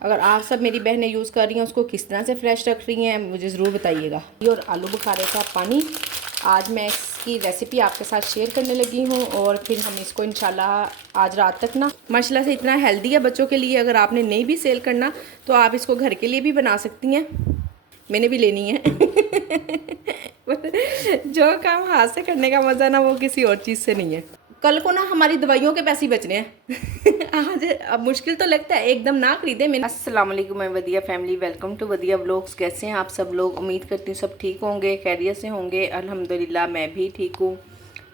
अगर आप सब मेरी बहनें यूज़ कर रही हैं उसको किस तरह से फ्रेश रख रही हैं मुझे ज़रूर बताइएगा। और आलू बुखारे का पानी, आज मैं इसकी रेसिपी आपके साथ शेयर करने लगी हूँ और फिर हम इसको इंशाल्लाह आज रात तक ना, माशाल्लाह से इतना हेल्दी है बच्चों के लिए। अगर आपने नहीं भी सेल करना तो आप इसको घर के लिए भी बना सकती हैं, मैंने भी लेनी है। जो काम हाथ से करने का मज़ा ना वो किसी और चीज़ से नहीं है। कल को ना हमारी दवाइयों के पैसे बचने हैं। आज अब मुश्किल तो लगता है एकदम ना खरीदे। मैं अस्सलाम वालेकुम, मैं वदिया फैमिली, वेलकम टू वदिया व्लॉग्स। कैसे हैं आप सब लोग? उम्मीद करती हूँ सब ठीक होंगे, खैरियत से होंगे। अल्हम्दुलिल्लाह मैं भी ठीक हूँ,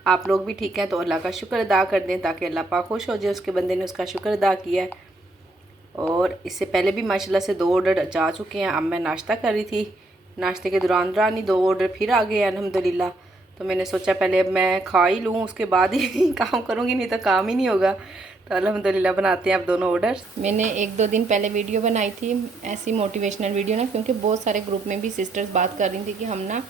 आप लोग भी ठीक हैं तो अल्लाह का शुक्र अदा कर दें ताकि अल्लाह पाक खुश हो जाए, उसके बंदे ने उसका शुक्र अदा किया है। और इससे पहले भी माशाल्लाह से 2 ऑर्डर जा चुके हैं। अब मैं नाश्ता कर रही थी, नाश्ते के दौरान ही 2 ऑर्डर फिर आ गए अल्हम्दुलिल्लाह। तो मैंने सोचा पहले अब मैं खा ही लूँ, उसके बाद ही काम करूँगी, नहीं तो काम ही नहीं होगा। तो अल्हम्दुलिल्लाह बनाते हैं अब दोनों ऑर्डर। मैंने 1-2 दिन पहले वीडियो बनाई थी, ऐसी मोटिवेशनल वीडियो ना, क्योंकि बहुत सारे ग्रुप में भी सिस्टर्स बात कर रही थी कि हम ना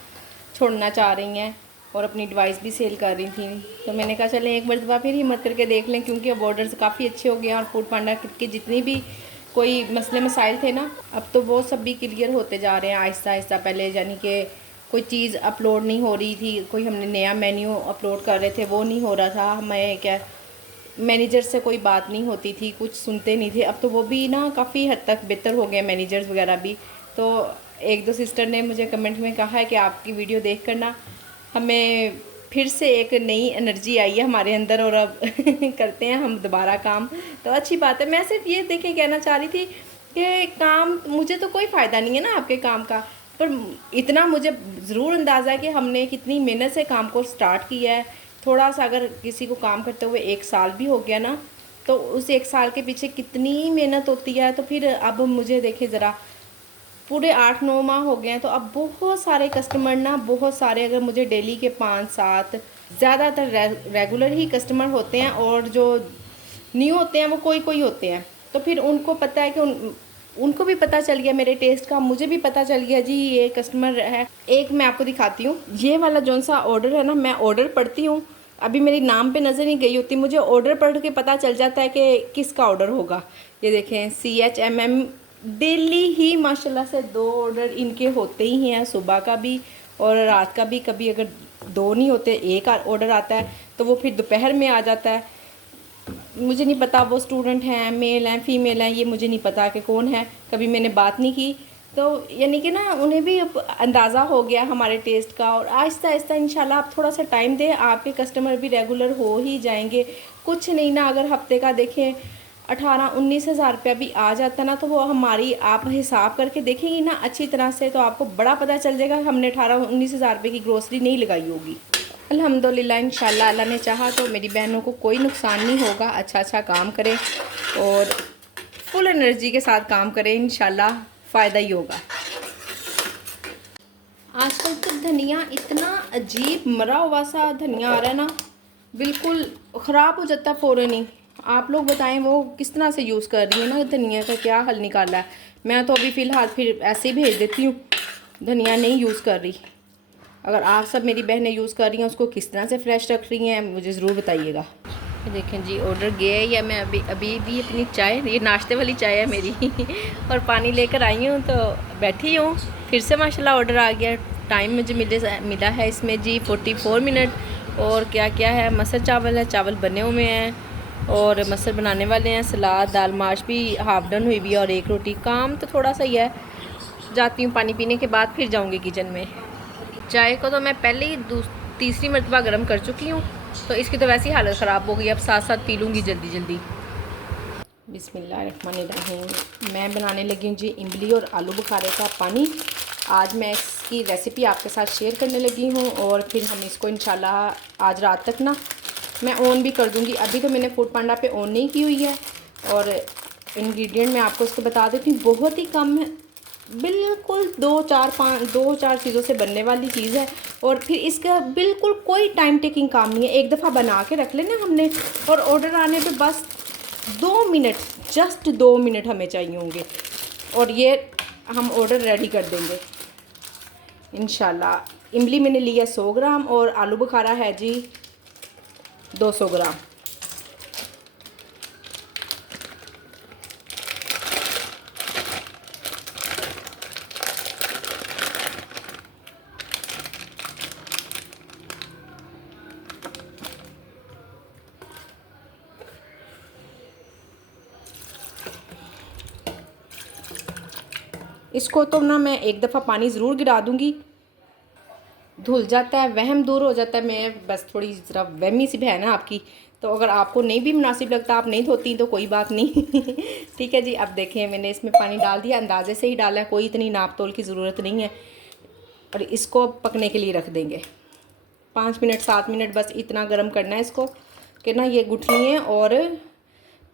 छोड़ना चाह रही हैं और अपनी डिवाइस भी सेल कर रही थी। तो मैंने कहा चलें एक मरतबा फिर हिम्मत करके देख लें, क्योंकि अब ऑर्डर्स काफ़ी अच्छे हो गए हैं और फूड पांडा के जितनी भी कोई मसले मसाइल थे ना, अब तो वो सब भी क्लियर होते जा रहे हैं आहिस्ता आहिस्ता। पहले यानी कि कोई चीज़ अपलोड नहीं हो रही थी, कोई हमने नया मेन्यू अपलोड कर रहे थे वो नहीं हो रहा था, हमें क्या मैनेजर से कोई बात नहीं होती थी, कुछ सुनते नहीं थे। अब तो वो भी ना काफ़ी हद तक बेहतर हो गए मैनेजर्स वगैरह भी। तो 1-2 सिस्टर ने मुझे कमेंट में कहा है कि आपकी वीडियो देख कर ना हमें फिर से एक नई एनर्जी आई है हमारे अंदर और अब करते हैं हम दोबारा काम। तो अच्छी बात है। मैं सिर्फ ये देखे कहना चाह रही थी कि काम, मुझे तो कोई फ़ायदा नहीं है ना आपके काम का, पर इतना मुझे ज़रूर अंदाज़ा है कि हमने कितनी मेहनत से काम को स्टार्ट किया है। थोड़ा सा अगर किसी को काम करते हुए 1 साल भी हो गया ना, तो उस 1 साल के पीछे कितनी मेहनत होती है। तो फिर अब मुझे देखे ज़रा, पूरे 8-9 माह हो गए हैं, तो अब बहुत सारे कस्टमर ना, बहुत सारे, अगर मुझे डेली के 5-7 ज़्यादातर रेगुलर ही कस्टमर होते हैं और जो न्यू होते हैं वो कोई कोई होते हैं। तो फिर उनको पता है कि उनको भी पता चल गया मेरे टेस्ट का, मुझे भी पता चल गया जी ये कस्टमर है। एक मैं आपको दिखाती हूँ, ये वाला जौन सा ऑर्डर है ना, मैं ऑर्डर पढ़ती हूँ, अभी मेरी नाम पे नज़र नहीं गई होती, मुझे ऑर्डर पढ़ के पता चल जाता है कि किसका ऑर्डर होगा। ये देखें CHMM, डेली ही माशाल्लाह से 2 ऑर्डर इनके होते ही हैं, सुबह का भी और रात का भी। कभी अगर 2 नहीं होते, 1 ऑर्डर आता है तो वो फिर दोपहर में आ जाता है। मुझे नहीं पता वो स्टूडेंट हैं, मेल हैं, फ़ीमेल हैं, ये मुझे नहीं पता कि कौन है, कभी मैंने बात नहीं की। तो यानी कि ना उन्हें भी अब अंदाज़ा हो गया हमारे टेस्ट का, और आहिस्ता आहिस्ता इंशाल्लाह आप थोड़ा सा टाइम दें, आपके कस्टमर भी रेगुलर हो ही जाएंगे। कुछ नहीं ना, अगर हफ्ते का देखें 18-19 हज़ार रुपया भी आ जाता ना, तो वो हमारी, आप हिसाब करके देखेंगी ना अच्छी तरह से, तो आपको बड़ा पता चल जाएगा हमने 18-19 हज़ार रुपये की ग्रोसरी नहीं लगाई होगी। अल्हम्दुलिल्लाह इंशाल्लाह अल्लाह ने चाहा तो मेरी बहनों को कोई नुकसान नहीं होगा। अच्छा काम करें और फुल एनर्जी के साथ काम करें, इंशाल्लाह फ़ायदा ही होगा। आजकल तो धनिया इतना अजीब मरा हुआ सा धनिया आ रहा है ना, बिल्कुल ख़राब हो जाता है फ़ौरन ही। आप लोग बताएं वो किस तरह से यूज़ कर रही है ना, धनिया का क्या हल निकाला है। मैं तो अभी फ़िलहाल फिर ऐसे ही भेज देती हूँ, धनिया नहीं यूज़ कर रही। अगर आप सब मेरी बहनें यूज़ कर रही हैं उसको किस तरह से फ्रेश रख रही हैं मुझे ज़रूर बताइएगा। देखें जी ऑर्डर गया है, या मैं अभी भी अपनी चाय, ये नाश्ते वाली चाय है मेरी और पानी लेकर आई हूँ तो बैठी हूँ। फिर से माशाल्लाह ऑर्डर आ गया। टाइम मुझे मिला है इसमें जी 44 मिनट। और क्या क्या है, मसर चावल है, चावल बने हुए हैं और मसर बनाने वाले हैं, सलाद, दाल माश भी हाफ डन हुई भी और 1 रोटी। काम तो थोड़ा सा ही है। जाती हूँ पानी पीने के बाद, फिर जाऊँगी किचन में। चाय को तो मैं पहले ही तीसरी मरतबा गर्म कर चुकी हूँ, तो इसकी तो वैसी हालत ख़राब हो गई। अब साथ साथ पी लूँगी जल्दी जल्दी। बिस्मिल्लाहिर्रहमानिर्रहीम। मैं बनाने लगी हूँ जी इमली और आलू बुखारे का पानी। आज मैं इसकी रेसिपी आपके साथ शेयर करने लगी हूँ और फिर हम इसको इंशाल्लाह आज रात तक ना मैं ऑन भी कर दूँगी। अभी तो मैंने फूड पांडा पे ऑन नहीं की हुई है। और इंग्रेडिएंट मैं आपको इसको बता देती हूँ, बहुत ही कम है, बिल्कुल 2-4 चीज़ों से बनने वाली चीज़ है। और फिर इसका बिल्कुल कोई टाइम टेकिंग काम नहीं है, एक दफ़ा बना के रख लेना हमने, और ऑर्डर आने पे बस 2 मिनट, जस्ट 2 मिनट हमें चाहिए होंगे और ये हम ऑर्डर रेडी कर देंगे इंशाल्लाह। इमली मैंने लिया 100 ग्राम और आलू बुखारा है जी 200 ग्राम। इसको तो ना मैं एक दफ़ा पानी ज़रूर गिरा दूँगी, धुल जाता है, वहम दूर हो जाता है। मैं बस थोड़ी ज़रा वहमी सी बहन है आपकी, तो अगर आपको नहीं भी मुनासिब लगता, आप नहीं धोती तो कोई बात नहीं। ठीक है जी। अब देखें मैंने इसमें पानी डाल दिया, अंदाजे से ही डाला है, कोई इतनी नाप तोल की ज़रूरत नहीं है। और इसको पकने के लिए रख देंगे 5 मिनट 7 मिनट, बस इतना गर्म करना है इसको कि ना ये गुठलियाँ और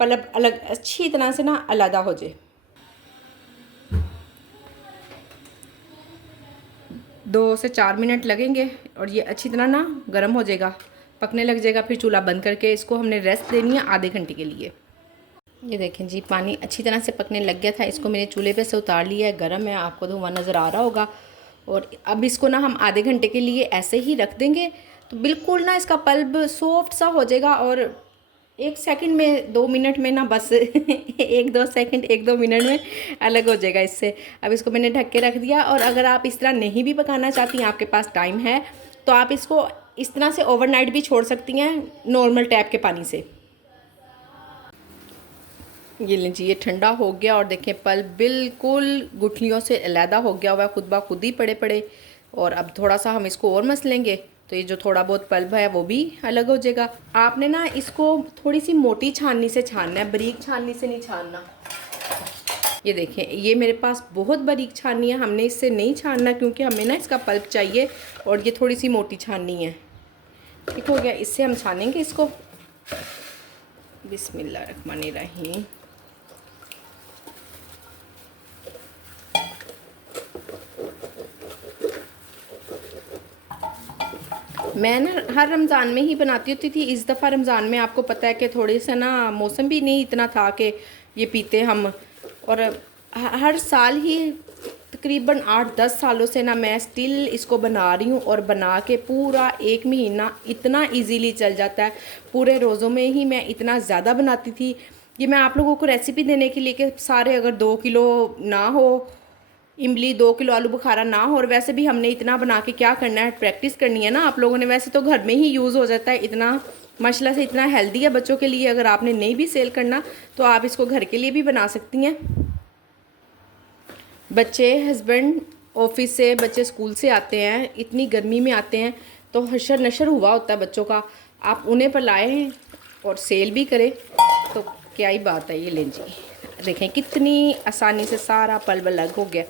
पलब अलग अच्छी तरह से ना अलग हो जाए। 2 से 4 मिनट लगेंगे और ये अच्छी तरह ना गर्म हो जाएगा, पकने लग जाएगा। फिर चूल्हा बंद करके इसको हमने रेस्ट देनी है आधे घंटे के लिए। ये देखें जी, पानी अच्छी तरह से पकने लग गया था। इसको मैंने चूल्हे पे से उतार लिया है, गर्म है, आपको धुआं नज़र आ रहा होगा। और अब इसको ना हम आधे घंटे के लिए ऐसे ही रख देंगे, तो बिल्कुल ना इसका पल्ब सॉफ्ट सा हो जाएगा। और 1 सेकंड में 2 मिनट में ना बस 1-2 सेकंड 1-2 मिनट में अलग हो जाएगा इससे। अब इसको मैंने ढक के रख दिया। और अगर आप इस तरह नहीं भी पकाना चाहती हैं, आपके पास टाइम है, तो आप इसको इस तरह से ओवरनाइट भी छोड़ सकती हैं नॉर्मल टैप के पानी से। ये लीजिए, ये ठंडा हो गया और देखें पल्ब बिल्कुल गुठलियों से अलहदा हो गया हुआ है, खुद ब खुद ही पड़े पड़े। और अब थोड़ा सा हम इसको और मस लेंगे, तो ये जो थोड़ा बहुत पल्ब है वो भी अलग हो जाएगा। आपने ना इसको थोड़ी सी मोटी छाननी से छानना है, बारीक छाननी से नहीं छानना। ये देखें, ये मेरे पास बहुत बारीक छाननी है, हमने इससे नहीं छानना क्योंकि हमें ना इसका पल्ब चाहिए और ये थोड़ी सी मोटी छाननी है। ठीक हो गया, इससे हम छानेंगे इसको। बिस्मिल्लाहिर्रहमानिर्रहीम। मैं ना हर रमज़ान में ही बनाती होती थी। इस दफ़ा रमज़ान में आपको पता है कि थोड़े से ना मौसम भी नहीं इतना था कि ये पीते हम। और हर साल ही तकरीबन 8-10 सालों से ना मैं स्टिल इसको बना रही हूँ। और बना के पूरा 1 महीना इतना इजीली चल जाता है। पूरे रोज़ों में ही मैं इतना ज़्यादा बनाती थी। ये मैं आप लोगों को रेसिपी देने के लिए कि सारे अगर 2 किलो ना हो इमली, 2 किलो आलू बुखारा ना हो। और वैसे भी हमने इतना बना के क्या करना है, प्रैक्टिस करनी है ना आप लोगों ने। वैसे तो घर में ही यूज़ हो जाता है, इतना माशाल्लाह से इतना हेल्दी है बच्चों के लिए। अगर आपने नहीं भी सेल करना तो आप इसको घर के लिए भी बना सकती हैं। बच्चे हस्बैंड ऑफिस से, बच्चे स्कूल से आते हैं, इतनी गर्मी में आते हैं, तो हशर नशर हुआ होता है बच्चों का। आप उन्हें पर लाए हैं और सेल भी करें तो क्या ही बात है। ये लें जी, देखें कितनी आसानी से सारा पल्ब अलग हो गया।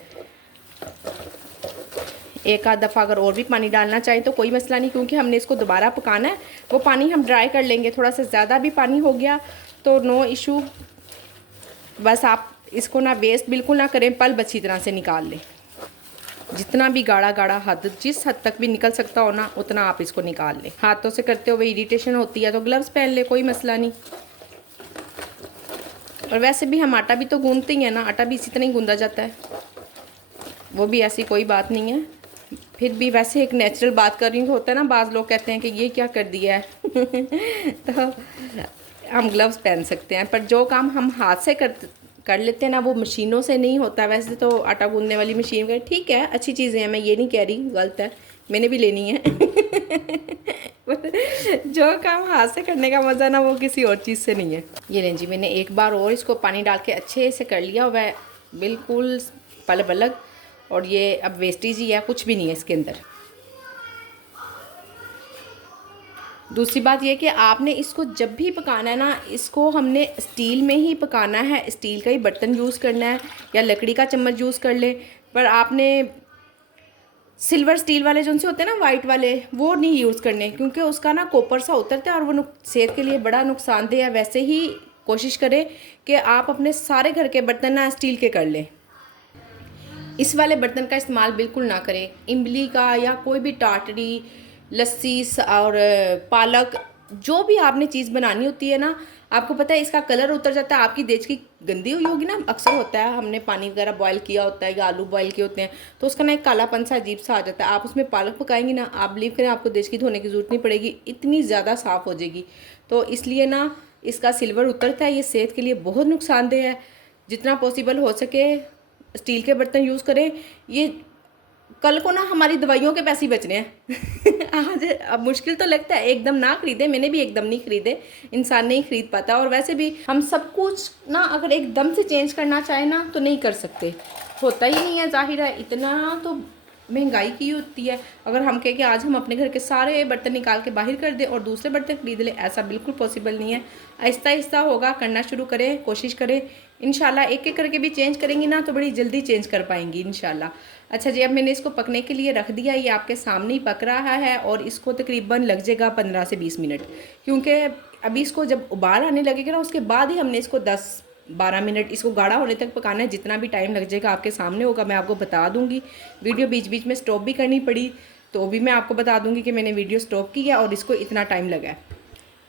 एक आध दफ़ा अगर और भी पानी डालना चाहें तो कोई मसला नहीं, क्योंकि हमने इसको दोबारा पकाना है। वो पानी हम ड्राई कर लेंगे। थोड़ा सा ज़्यादा भी पानी हो गया तो नो इशू, बस आप इसको ना वेस्ट बिल्कुल ना करें, पल्ब अच्छी तरह से निकाल लें। जितना भी गाढ़ा गाढ़ा हद, जिस हद तक भी निकल सकता हो ना, उतना आप इसको निकाल लें। हाथों से करते हुए इरिटेशन होती है तो ग्लव्स पहन ले, कोई मसला नहीं। और वैसे भी हम आटा भी तो गूंदते ही हैं ना, आटा भी इसी तरह ही गूंदा जाता है, वो भी ऐसी कोई बात नहीं है। फिर भी वैसे एक नेचुरल बात कर रही हूँ, होता है ना, बाज़ लोग कहते हैं कि ये क्या कर दिया है तो हम ग्लव्स पहन सकते हैं। पर जो काम हम हाथ से कर लेते हैं ना, वो मशीनों से नहीं होता। वैसे तो आटा गूंदने वाली मशीन का ठीक है, अच्छी चीज़ें हैं, मैं ये नहीं कह रही गलत है, मैंने भी लेनी है जो काम हाथ से करने का मज़ा ना, वो किसी और चीज़ से नहीं है। ये लें जी, मैंने एक बार और इसको पानी डाल के अच्छे से कर लिया हुआ है, बिल्कुल पल्ब अलग। और ये अब वेस्टेज ही है, कुछ भी नहीं है इसके अंदर। दूसरी बात यह कि आपने इसको जब भी पकाना है ना, इसको हमने स्टील में ही पकाना है, स्टील का ही बर्तन यूज़ करना है, या लकड़ी का चम्मच यूज़ कर ले। पर आपने सिल्वर स्टील वाले जो से होते हैं ना, वाइट वाले, वो नहीं यूज़ करने, क्योंकि उसका ना कॉपर सा उतरता है और वो सेहत के लिए बड़ा नुकसानदेह है। वैसे ही कोशिश करें कि आप अपने सारे घर के बर्तन ना स्टील के कर लें। इस वाले बर्तन का इस्तेमाल बिल्कुल ना करें। इमली का या कोई भी टाटरी, लस्सी और पालक, जो भी आपने चीज़ बनानी होती है ना, आपको पता है इसका कलर उतर जाता है। आपकी देच की गंदी हुई होगी ना, अक्सर होता है, हमने पानी वगैरह बॉयल किया होता है या आलू बॉयल किए होते हैं, तो उसका ना एक कालापन सा अजीब सा आ जाता है। आप उसमें पालक पकाएंगी ना, आप बिलीव करें आपको देच की धोने की ज़रूरत नहीं पड़ेगी, इतनी ज़्यादा साफ़ हो जाएगी। तो इसलिए ना इसका सिल्वर उतरता है, ये सेहत के लिए बहुत नुकसानदेह है। जितना पॉसिबल हो सके स्टील के बर्तन यूज़ करें। ये कल को ना हमारी दवाइयों के पैसे ही बचने हैं। आज अब मुश्किल तो लगता है एकदम ना खरीदे, मैंने भी एकदम नहीं खरीदे, इंसान नहीं खरीद पाता। और वैसे भी हम सब कुछ ना अगर एकदम से चेंज करना चाहे ना तो नहीं कर सकते, होता ही नहीं है, जाहिर है। इतना तो महंगाई की होती है। अगर हम कहें कि आज हम अपने घर के सारे बर्तन निकाल के बाहर कर दें और दूसरे बर्तन खरीद लें, ऐसा बिल्कुल पॉसिबल नहीं है। आहिस्ता आहिस्ता होगा, करना शुरू करें, कोशिश करें। इंशाल्लाह एक एक करके भी चेंज करेंगी ना तो बड़ी जल्दी चेंज कर पाएंगी इंशाल्लाह। अच्छा जी, अब मैंने इसको पकने के लिए रख दिया, ये आपके सामने ही पक रहा है और इसको तकरीबन लग जाएगा 15 से 20 मिनट, क्योंकि अभी इसको जब उबाल आने लगेगा ना उसके बाद ही हमने इसको 10-12 मिनट इसको गाढ़ा होने तक पकाना है। जितना भी टाइम लग जाएगा आपके सामने होगा, मैं आपको बता दूंगी। वीडियो बीच बीच में स्टॉप भी करनी पड़ी तो भी मैं आपको बता दूंगी कि मैंने वीडियो स्टॉप की है और इसको इतना टाइम लगा है।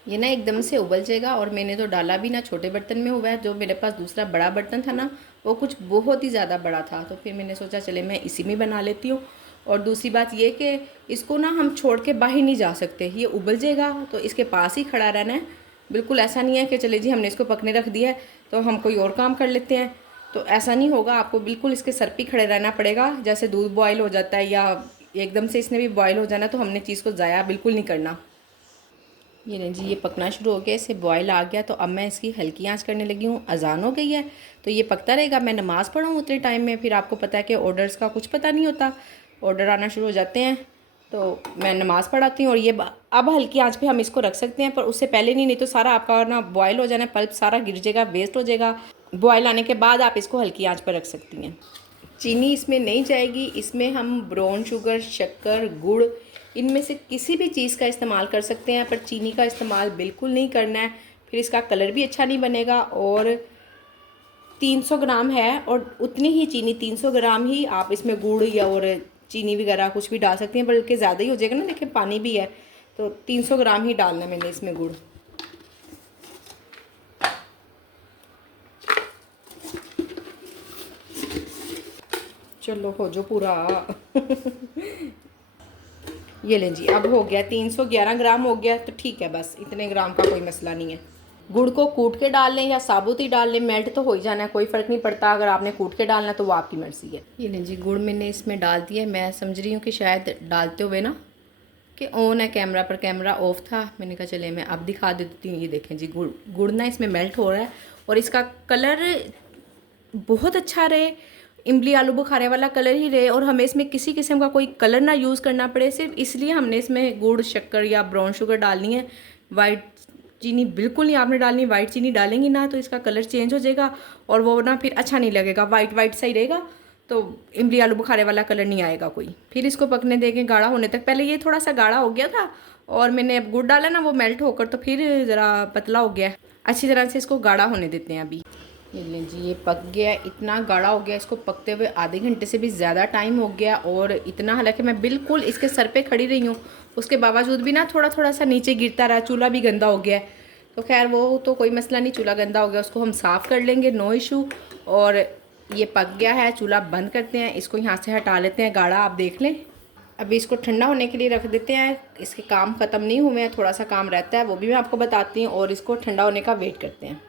ये ना एकदम से उबल जाएगा और मैंने तो डाला भी ना छोटे बर्तन में हुआ है, जो मेरे पास दूसरा बड़ा बर्तन था ना वो कुछ बहुत ही ज़्यादा बड़ा था, तो फिर मैंने सोचा चले मैं इसी में बना लेती हूँ। और दूसरी बात ये कि इसको ना हम छोड़ के बाहर नहीं जा सकते, ये उबल जाएगा तो इसके पास ही खड़ा रहना है। बिल्कुल ऐसा नहीं है कि चले जी हमने इसको पकने रख दिया है तो हम कोई और काम कर लेते हैं, तो ऐसा नहीं होगा। आपको बिल्कुल इसके सर पे खड़े रहना पड़ेगा। जैसे दूध बॉयल हो जाता है या एकदम से इसने भी बॉयल हो जाना, तो हमने चीज़ को ज़ाया बिल्कुल नहीं करना। ये नहीं जी, ये पकना शुरू हो गया, इसे बॉयल आ गया तो अब मैं इसकी हल्की आंच करने लगी हूँ। अजान हो गई है तो ये पकता रहेगा। मैं नमाज़ पढ़ूँ उतने टाइम में, फिर आपको पता है कि ऑर्डर्स का कुछ पता नहीं होता, ऑर्डर आना शुरू हो जाते हैं तो मैं नमाज़ पढ़ाती हूँ। और ये अब हल्की आंच पे हम इसको रख सकते हैं, पर उससे पहले नहीं तो सारा आपका ना बॉयल हो जाना, पल्प सारा गिर जाएगा, वेस्ट हो जाएगा। बॉयल आने के बाद आप इसको हल्की आँच पर रख सकती हैं। चीनी इसमें नहीं जाएगी, इसमें हम ब्राउन शुगर, शक्कर, गुड़, इनमें से किसी भी चीज़ का इस्तेमाल कर सकते हैं, पर चीनी का इस्तेमाल बिल्कुल नहीं करना है, फिर इसका कलर भी अच्छा नहीं बनेगा। और 300 ग्राम है और उतनी ही चीनी, 300 ग्राम ही आप इसमें गुड़ या और चीनी वगैरह कुछ भी डाल सकती हैं, बल्कि ज़्यादा ही हो जाएगा ना, देखिए पानी भी है, तो 300 ग्राम ही डालना है मैंने इसमें गुड़। चलो हो जो पूरा। ये लें जी, अब हो गया 311 ग्राम हो गया, तो ठीक है, बस इतने ग्राम का कोई मसला नहीं है। गुड़ को कूट के डाल लें या साबुत ही डाल लें, मेल्ट तो हो ही जाना है, कोई फ़र्क नहीं पड़ता। अगर आपने कूट के डालना तो वो आपकी मर्ज़ी है। ये लें जी, गुड़ मैंने इसमें डाल दिया। मैं समझ रही हूँ कि शायद डालते हुए ना कि ऑन है कैमरा, पर कैमरा ऑफ था। मैंने कहा चले मैं अब दिखा देती हूँ। ये देखें जी, गुड़ ना इसमें मेल्ट हो रहा है और इसका कलर बहुत अच्छा रहे, इमली आलू बुखारे वाला कलर ही रहे, और हमें इसमें किसी किस्म का कोई कलर ना यूज़ करना पड़े। सिर्फ इसलिए हमने इसमें गुड़, शक्कर या ब्राउन शुगर डालनी है। वाइट चीनी बिल्कुल नहीं आपने डालनी, वाइट चीनी डालेंगी ना तो इसका कलर चेंज हो जाएगा और वो ना फिर अच्छा नहीं लगेगा, वाइट वाइट सा ही रहेगा, तो इमली आलू बुखारे वाला कलर नहीं आएगा कोई। फिर इसको पकने देंगे गाढ़ा होने तक। पहले ये थोड़ा सा गाढ़ा हो गया था और मैंने अब गुड़ डाला ना, वो मेल्ट होकर तो फिर ज़रा पतला हो गया। अच्छी तरह से इसको गाढ़ा होने देते हैं अभी। ये लें जी, ये पक गया, इतना गाढ़ा हो गया, इसको पकते हुए आधे घंटे से भी ज़्यादा टाइम हो गया। और इतना, हालांकि मैं बिल्कुल इसके सर पे खड़ी रही हूँ, उसके बावजूद भी ना थोड़ा थोड़ा सा नीचे गिरता रहा। चूल्हा भी गंदा हो गया है, तो खैर वो तो कोई मसला नहीं, चूल्हा गंदा हो गया उसको हम साफ़ कर लेंगे, नो इशू। और ये पक गया है, चूल्हा बंद करते हैं, इसको यहाँ से हटा लेते हैं गाढ़ा, आप देख लें। अभी इसको ठंडा होने के लिए रख देते हैं। इसके काम ख़त्म नहीं हुए हैं, थोड़ा सा काम रहता है, वो भी मैं आपको बताती हूँ। और इसको ठंडा होने का वेट करते हैं।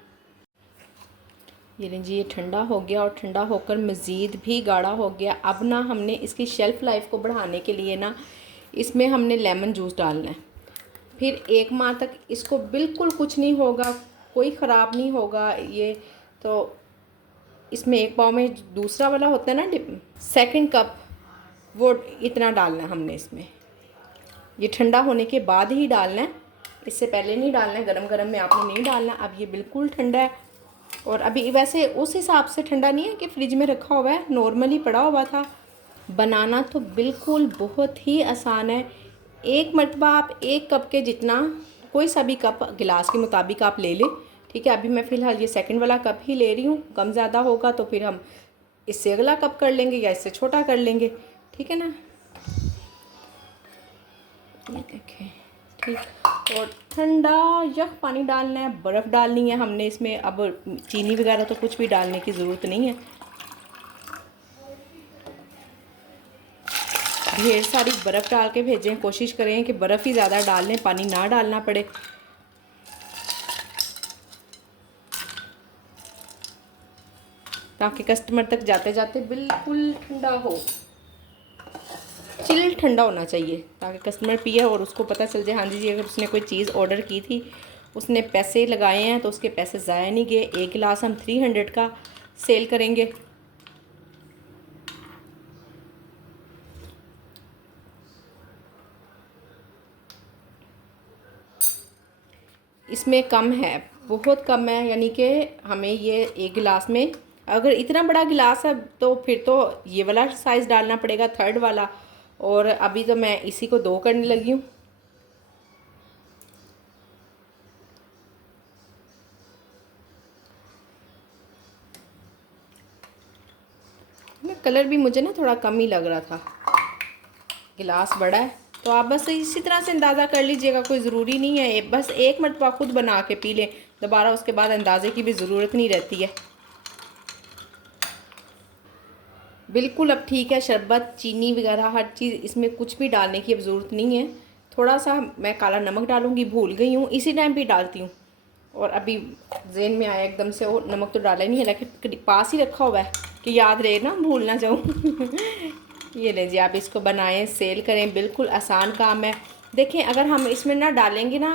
ये लीजिए, ये ठंडा हो गया और ठंडा होकर मज़ीद भी गाढ़ा हो गया। अब ना हमने इसकी शेल्फ़ लाइफ को बढ़ाने के लिए ना इसमें हमने लेमन जूस डालना है। फिर 1 माह तक इसको बिल्कुल कुछ नहीं होगा, कोई ख़राब नहीं होगा। ये तो इसमें 1 पाव में दूसरा वाला होता है ना, 2 कप, वो इतना डालना है हमने इसमें। ये ठंडा होने के बाद ही डालना है, इससे पहले नहीं डालना है, गरम गरम में आपने नहीं डालना। अब ये बिल्कुल ठंडा है और अभी वैसे उस हिसाब से ठंडा नहीं है कि फ्रिज में रखा हुआ है, नॉर्मली पड़ा हुआ था। बनाना तो बिल्कुल बहुत ही आसान है। एक मरतबा आप 1 कप के जितना, कोई सा भी कप गिलास के मुताबिक आप ले लें, ठीक है। अभी मैं फ़िलहाल ये 2nd वाला कप ही ले रही हूँ, कम ज़्यादा होगा तो फिर हम इससे अगला कप कर लेंगे या इससे छोटा कर लेंगे, ठीक है ना। ये देखें, ठीक। और ठंडा यख पानी डालना है, बर्फ़ डालनी है हमने इसमें। अब चीनी वगैरह तो कुछ भी डालने की ज़रूरत नहीं है। ढेर सारी बर्फ़ डाल के भेजें, कोशिश करें कि बर्फ़ ही ज़्यादा डाल लें, पानी ना डालना पड़े, ताकि कस्टमर तक जाते जाते बिल्कुल ठंडा हो। चिल ठंडा होना चाहिए ताकि कस्टमर पिए और उसको पता चल जाए हाँ जी अगर उसने कोई चीज़ ऑर्डर की थी, उसने पैसे लगाए हैं तो उसके पैसे ज़ाया नहीं गए। एक गिलास हम 300 का सेल करेंगे। इसमें कम है, बहुत कम है, यानी कि हमें ये एक गिलास में, अगर इतना बड़ा गिलास है तो फिर तो ये वाला साइज़ डालना पड़ेगा, 3rd वाला। और अभी तो मैं इसी को 2 करने लगी हूँ। कलर भी मुझे ना थोड़ा कम ही लग रहा था, गिलास बड़ा है तो आप बस इसी तरह से अंदाज़ा कर लीजिएगा, कोई ज़रूरी नहीं है। बस एक मरतबा खुद बना के पी लें, दोबारा उसके बाद अंदाज़े की भी ज़रूरत नहीं रहती है। बिल्कुल अब ठीक है, शरबत चीनी वगैरह हर चीज़ इसमें कुछ भी डालने की अब ज़रूरत नहीं है। थोड़ा सा मैं काला नमक डालूँगी, भूल गई हूँ, इसी टाइम भी डालती हूँ और अभी ज़हन में आया एकदम से, वो नमक तो डाला ही नहीं है, लेकिन पास ही रखा हुआ है कि याद रहे ना, भूल ना जाऊँ। ये लीजिए, आप इसको बनाएं, सेल करें, बिल्कुल आसान काम है। देखें अगर हम इसमें ना डालेंगे ना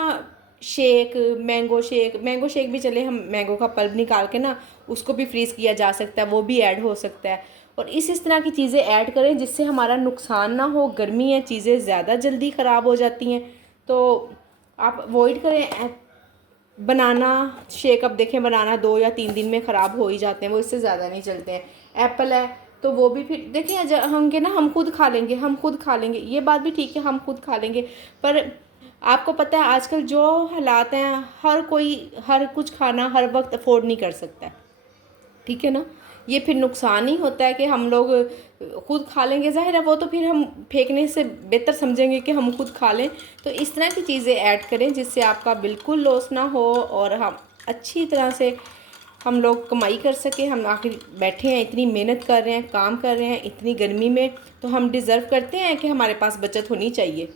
शेक, मैंगो शेक भी चले, हम मैंगो का पल्प निकाल के ना उसको भी फ्रीज़ किया जा सकता है, वो भी ऐड हो सकता है। और इस तरह की चीज़ें ऐड करें जिससे हमारा नुकसान ना हो। गर्मी है, चीज़ें ज़्यादा जल्दी ख़राब हो जाती हैं, तो आप अवॉइड करें। बनाना शेक अब देखें, बनाना 2 या 3 दिन में ख़राब हो ही जाते हैं, वो इससे ज़्यादा नहीं चलते हैं। एप्पल है तो वो भी फिर देखिए हम के ना हम खुद खा लेंगे, ये बात भी ठीक है, हम खुद खा लेंगे। पर आपको पता है आजकल जो हालात हैं, हर कोई हर कुछ खाना हर वक्त अफोर्ड नहीं कर सकता है, ठीक है ना। ये फिर नुकसान ही होता है कि हम लोग खुद खा लेंगे, ज़ाहिर है वो तो फिर हम फेंकने से बेहतर समझेंगे कि हम खुद खा लें। तो इस तरह की चीज़ें ऐड करें जिससे आपका बिल्कुल लॉस ना हो और हम अच्छी तरह से हम लोग कमाई कर सकें। हम आखिर बैठे हैं, इतनी मेहनत कर रहे हैं, काम कर रहे हैं इतनी गर्मी में, तो हम डिज़र्व करते हैं कि हमारे पास बचत होनी चाहिए।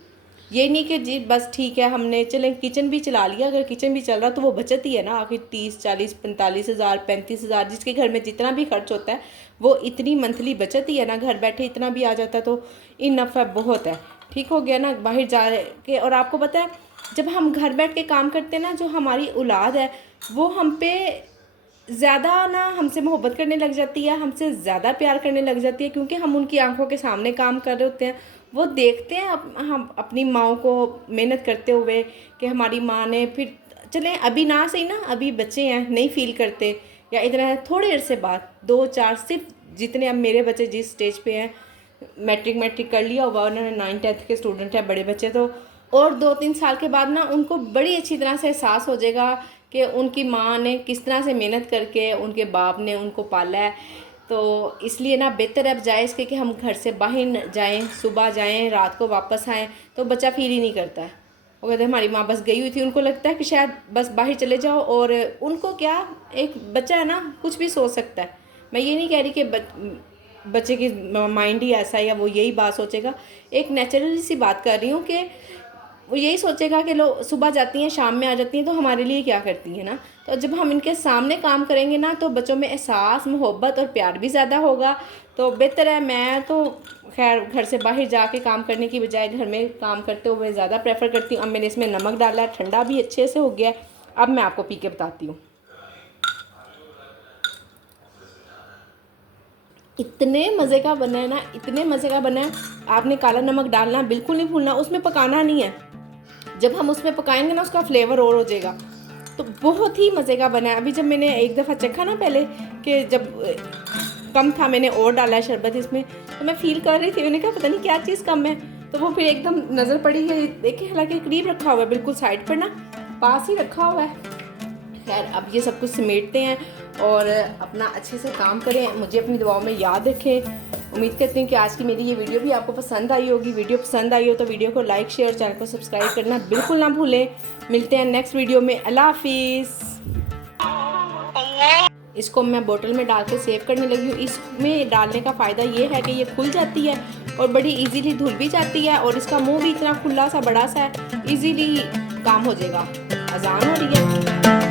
ये नहीं कि जी बस ठीक है हमने चलें किचन भी चला लिया, अगर किचन भी चल रहा तो वो बचत ही है ना। आखिर 30, 40, 45 हज़ार, 35 हज़ार, जिसके घर में जितना भी खर्च होता है वो इतनी मंथली बचत ही है ना। घर बैठे इतना भी आ जाता है तो इनफ है, बहुत है, ठीक हो गया ना बाहर जा के। और आपको पता है जब हम घर बैठ के काम करते हैं ना, जो हमारी औलाद है वो हम पे ज़्यादा ना हमसे मोहब्बत करने लग जाती है, हमसे ज़्यादा प्यार करने लग जाती है, क्योंकि हम उनकी आंखों के सामने काम कर रहे होते हैं। वो देखते हैं हम अपनी माँओं को मेहनत करते हुए कि हमारी माँ ने, फिर चलें अभी ना सही ना, अभी बच्चे हैं नहीं फील करते, या इतना थोड़े अरसे बाद 2-4, सिर्फ जितने अब मेरे बच्चे जिस स्टेज पे हैं, मैट्रिक कर लिया हुआ, उन्होंने 9th-10th के स्टूडेंट हैं बड़े बच्चे, तो और 2-3 साल के बाद ना उनको बड़ी अच्छी तरह से एहसास हो जाएगा कि उनकी माँ ने किस तरह से मेहनत करके उनके बाप ने उनको पाला है। तो इसलिए ना बेहतर है बजाय इसके कि हम घर से बाहर जाएं, सुबह जाएं, रात को वापस आएं, तो बच्चा फील ही नहीं करता है। वो कहते हैं हमारी माँ बस गई हुई थी, उनको लगता है कि शायद बस बाहर चले जाओ। और उनको क्या, एक बच्चा है ना कुछ भी सोच सकता है। मैं ये नहीं कह रही कि बच्चे की माइंड ही ऐसा है या वो यही बात सोचेगा, एक नेचुरली सी बात कर रही हूँ कि वो यही सोचेगा कि लो सुबह जाती हैं शाम में आ जाती हैं तो हमारे लिए क्या करती हैं ना। तो जब हम इनके सामने काम करेंगे ना तो बच्चों में एहसास, मोहब्बत और प्यार भी ज़्यादा होगा। तो बेहतर है, मैं तो खैर घर से बाहर जाके काम करने की बजाय घर में काम करते हुए ज़्यादा प्रेफर करती हूँ। अब मैंने इसमें नमक डाला है, ठंडा भी अच्छे से हो गया है। अब मैं आपको पी के बताती हूँ। इतने मज़े का बना है ना, इतने मज़े का बना है। आपने काला नमक डालना बिल्कुल नहीं भूलना, उसमें पकाना नहीं है। जब हम उसमें पकाएंगे ना उसका फ्लेवर और हो जाएगा। तो बहुत ही मज़े का बना है। अभी जब मैंने एक दफ़ा चखा ना पहले कि जब कम था, मैंने और डाला है शरबत इसमें, तो मैं फ़ील कर रही थी, मैंने कहा पता नहीं क्या चीज़ कम है। तो वो फिर एकदम नज़र पड़ी है, देखिए हालांकि करीब रखा हुआ है, बिल्कुल साइड पर ना पास ही रखा हुआ है। खैर अब ये सब कुछ समेटते हैं और अपना अच्छे से काम करें, मुझे अपनी दुआओं में याद रखें। उम्मीद करती हूँ कि आज की मेरी ये वीडियो भी आपको पसंद आई होगी। वीडियो पसंद आई हो तो वीडियो को लाइक, शेयर, चैनल को सब्सक्राइब करना बिल्कुल ना भूलें। मिलते हैं नेक्स्ट वीडियो में। अल्लाह हाफिज़। इसको मैं बोतल में डाल के सेव करने लगी हूँ। इसमें डालने का फ़ायदा ये है कि ये खुल जाती है और बड़ी इजीली धुल भी जाती है, और इसका मुंह भी इतना खुला सा बड़ा सा है, इजीली काम हो जाएगा। अजान हो रही है।